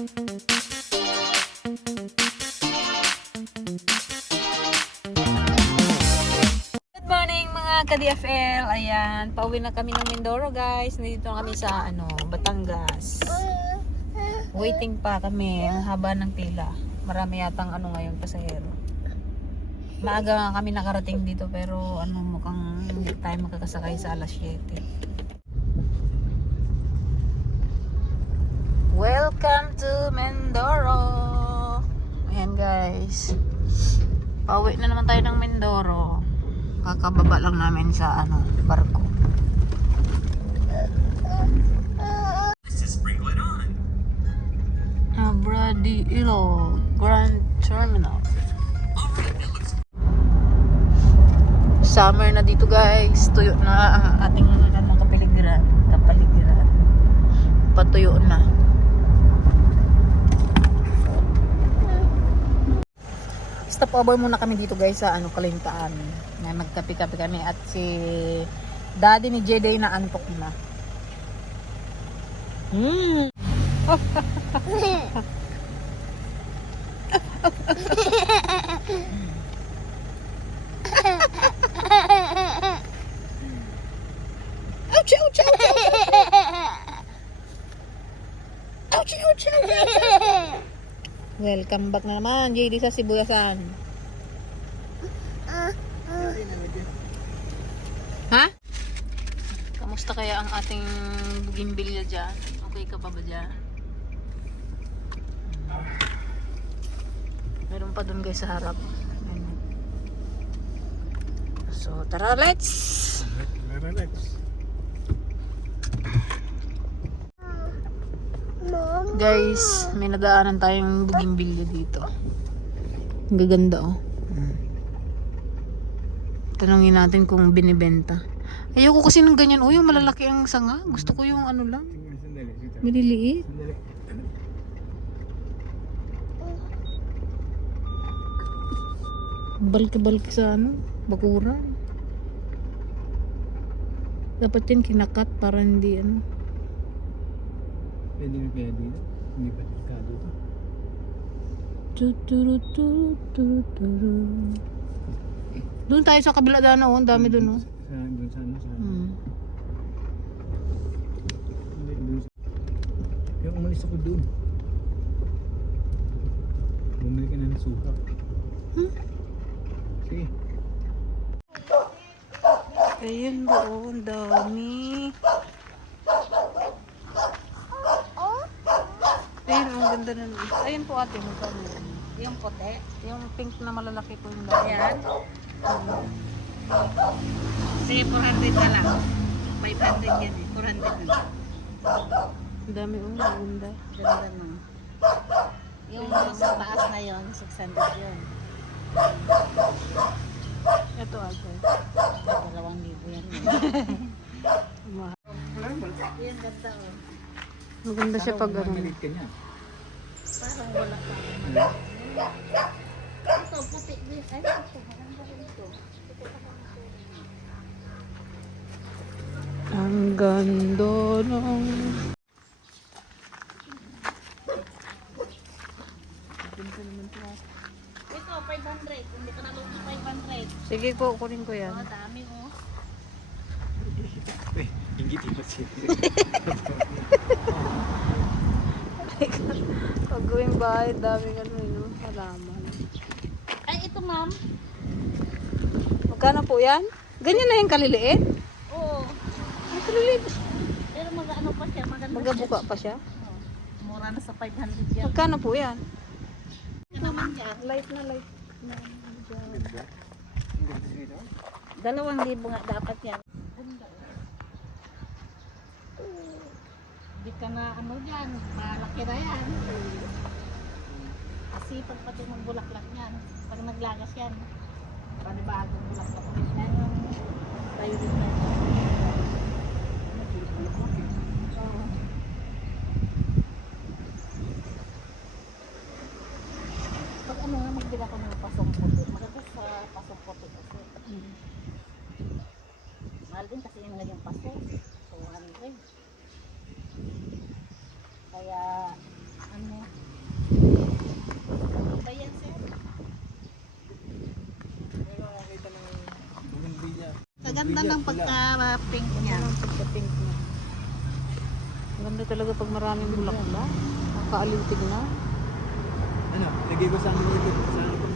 Good morning mga ka-DFL. Ayan, pauwi na kami ng Mindoro guys. Nandito na kami sa Batangas. Waiting pa kami. Ang haba ng pila. Marami yatang ngayon pasahero. Maaga nga kami nakarating dito pero mukhang hindi tayo makakasakay sa alas 7. Welcome to Mindoro. Ayan guys. Pauwi na naman tayo ng Mindoro. Kakababa lang namin sa barko. Brady Ilo Grand Terminal. Summer na dito guys. Tuyo na ang ating kapaligiran. Patuyo na. Stop over muna kami dito guys sa Kalintaan. Na nagkape-kape kami at si Daddy ni Jeday na antok na. Ouch, ouch, ouch, ouch, ouch, ouch. Welcome back na naman, JD sa Sibuyasan. Ha? Kamusta kaya ang ating bugimbilya dyan? Okay ka pa ba dyan? Meron pa dun guys sa harap. So, tara, let's! Guys, may nadaanan tayong bugimbilya dito. Ang gaganda oh. Tanungin natin kung binibenta. Ayoko kasi ng ganyan. Oh, yung malalaki ang sanga. Gusto ko yung lang. Maliliit. Balki-balki sa bakuran. Dapat yan kinakat para hindi Pwede na kaya dito? Hindi pa delikado ito. Doon tayo sa kabila daan ang dami doon oh. Doon sa Hindi, doon sa... Yung umalis ako doon. Bumili ka na ng suka. Sige. Ayun po, ang dami. Ayun, ang ganda na. Ayun po ate, magkano yun? Yung puti? Yung pink na malalaki po yung dami. Ayan. Sige, 400 na lang. 500 yan eh. 400 na. Ang dami ang ganda. Ganda na. Yung sa taas na yon 600 yun. Ito ate. 2,000 yan. Mahal. Yan, ganda oh. Maganda siya pag Malit ka niya. Parang wala pa. Ito, puti. Ay, ito. Maganda rin ito. Ang ganda ng... Ito, 500. Hindi ka nalong 500. Sige po, kunin ko yan. Oh, dami oh. Ingit mo siya. Pag gawing bahay, daming halaman. Ay, ito ma'am. Magkano po yan? Ganyan na yung kaliliit? Oo. Ang kaliliit. Pero mag-ano pa siya. Maganda Magabuka pa siya? Oh, mura na sa 500 yan. Magkano po yan? Ito naman dyan. Light na light. 2,000 nga dapat yan. Hindi ka na dyan, malaki na yan. Kasi pati magbulaklak yan. Pag naglagas yan, panibagong bulaklak. Yan yung tayo rin na. Pag magbila ko ng pasong puti. Maganda sa pasong puti kasi. Mahal din kasi yung naging paso. So, 100. Kaya, ganda ng pagka-pink niya. Ang pagka-pink niya. Ang ganda talaga pag maraming bulaklak. Nakakaaliw na. Ano, lagay ko sa ano ko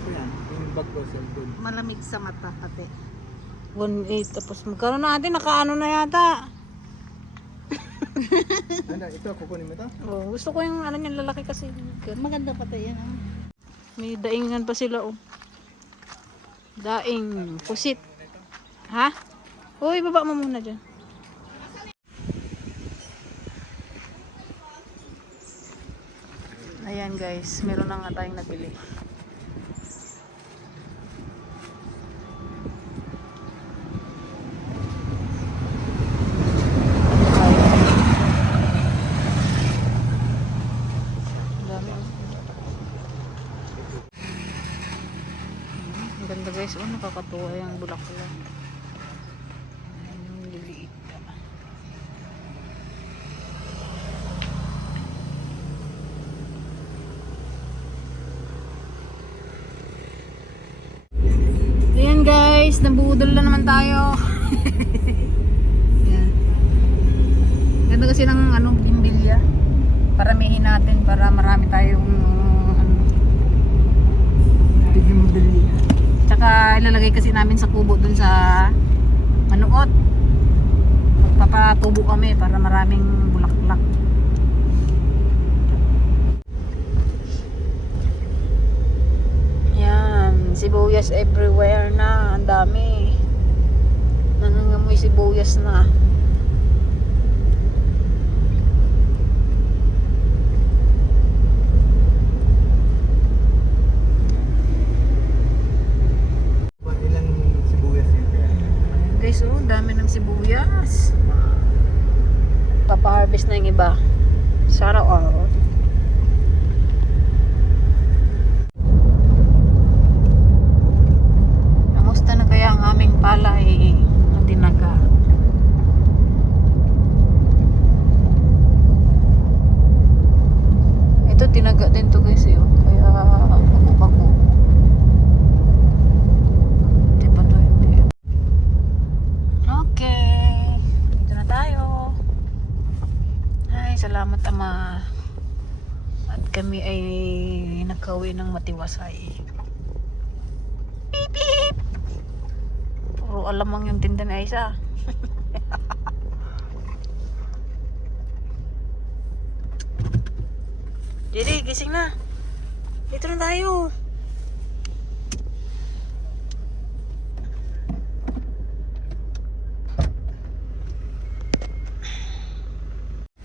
yan. Yung bag ko, cellphone. Malamig sa mata pati. 1.8 tapos magkaroon natin nakaano na yata. Ano, ito, kukunin mo ito? Oh, gusto ko yung ano yung lalaki kasi. Maganda pati yan. Ah. May daingan pa sila oh. Daing, pusit. Ha? Uy, baba mo muna dyan. Ayan guys, meron na nga tayong nabili. Dami oh. Ang ganda guys, oh nakakatuwa yung bulaklak. Ayan yung liliit. Ayan guys, nabudol na naman tayo. Ayan. Ganda kasi ng ano, bimbilya. Paramihin natin para marami tayong ano, bimbilya. Tsaka ilalagay kasi namin sa kubo dun sa manuot. Magpapatubo kami para maraming bulaklak. Yan, sibuyas everywhere na, ang dami. Nangangamoy sibuyas na. Ilan sibuyas yun kaya? Guys, oh, dami ng sibuyas. Papa-harvest na yung iba. Sa araw-araw. Namusta na kaya ang aming palay na tinaga? Ito tinaga din to guys, eh, oh. Kaya bago-bago. Hindi pa to, hindi. Okay. Dito na tayo. Ay, salamat Ama. At kami ay nakauwi ng matiwasay. Beep beep. Puro alamang yung tinda na isa. Didi, gising na. Dito na tayo.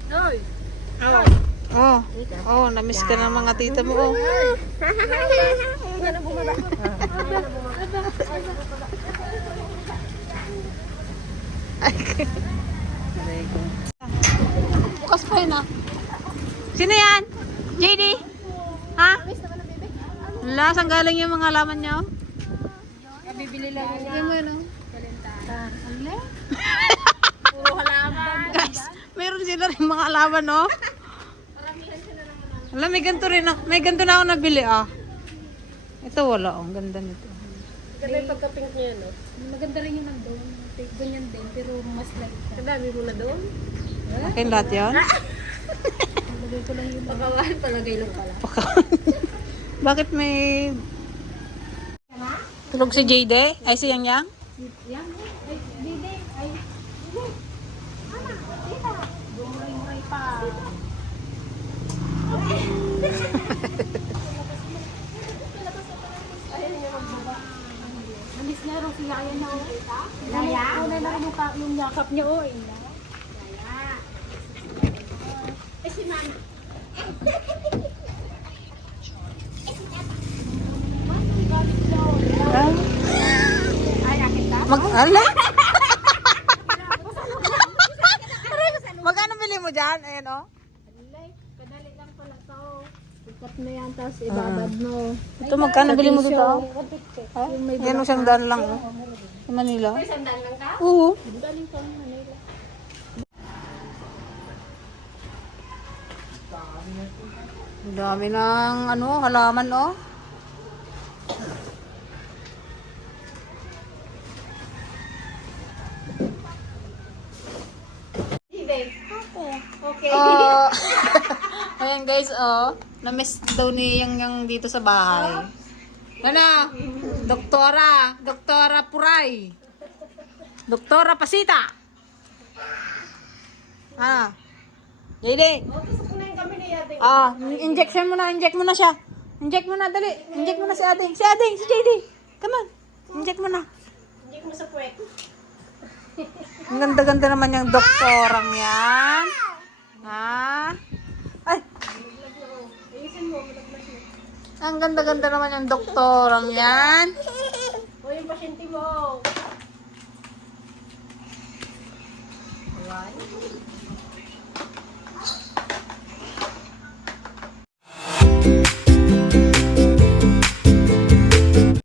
Hoy! Oh. Oh, na-miss ka ng mga tita mo. Oh. Bukas pa yun ah. Sino yan? JD? Ha? Wala, saan galing yung mga laman nyo? Bibili lang yun. Bigyan mo yun oh. Puro halaman. Guys, meron sila rin mga laman no? Wala, may ganito rin ako. May ganito na ako nabili ah. Ito wala oh, ang ganda nito. Ganda yung pagka-pink niya, no? Maganda rin yung nandun. Ganyan din, pero mas light siya. Kadami mo na doon? Akin lahat yan? Lagay ko lang yung pagkawan, palagay lang pala. Bakit may... Tulog si JD? Ay si Yang Yang? Yan, ay, Dide, ay, Ana, tita. Gumuray-muray pa. Ayun niya magbaba. Nalis niya rin si Yaya niya, oh. Yaya? Una na rin yung yakap niya, oh. Yaya. Eh, si Mama. Ay, akin ka? Ala? Magkano bili mo dyan? Ayan o. Kadali lang pala to. Ikat mo yan, tapos ibabad mo. Ito magkano bili mo dito? Ha? Yung may Yan o, siyang daan lang o. Sa Manila. May sandal lang ka? Oo. Galing pa ng Manila. Ang dami ng ano, halaman o. Ayan guys, oh. Na-miss daw ni yung dito sa bahay. Ano? Doktora Puray. Doktora Pasita. Ah. Dili. Inject mo na siya. Inject mo na, dali. Inject mo na si Ading. Si JD. Come on. Inject mo na. Inject mo sa puwet. Ang ganda-ganda naman yung doktorang yan. Ha? Ay, Ayusin mo, malaglag mo. ang ganda-ganda naman yung doktorang yan. O yung pasyente mo.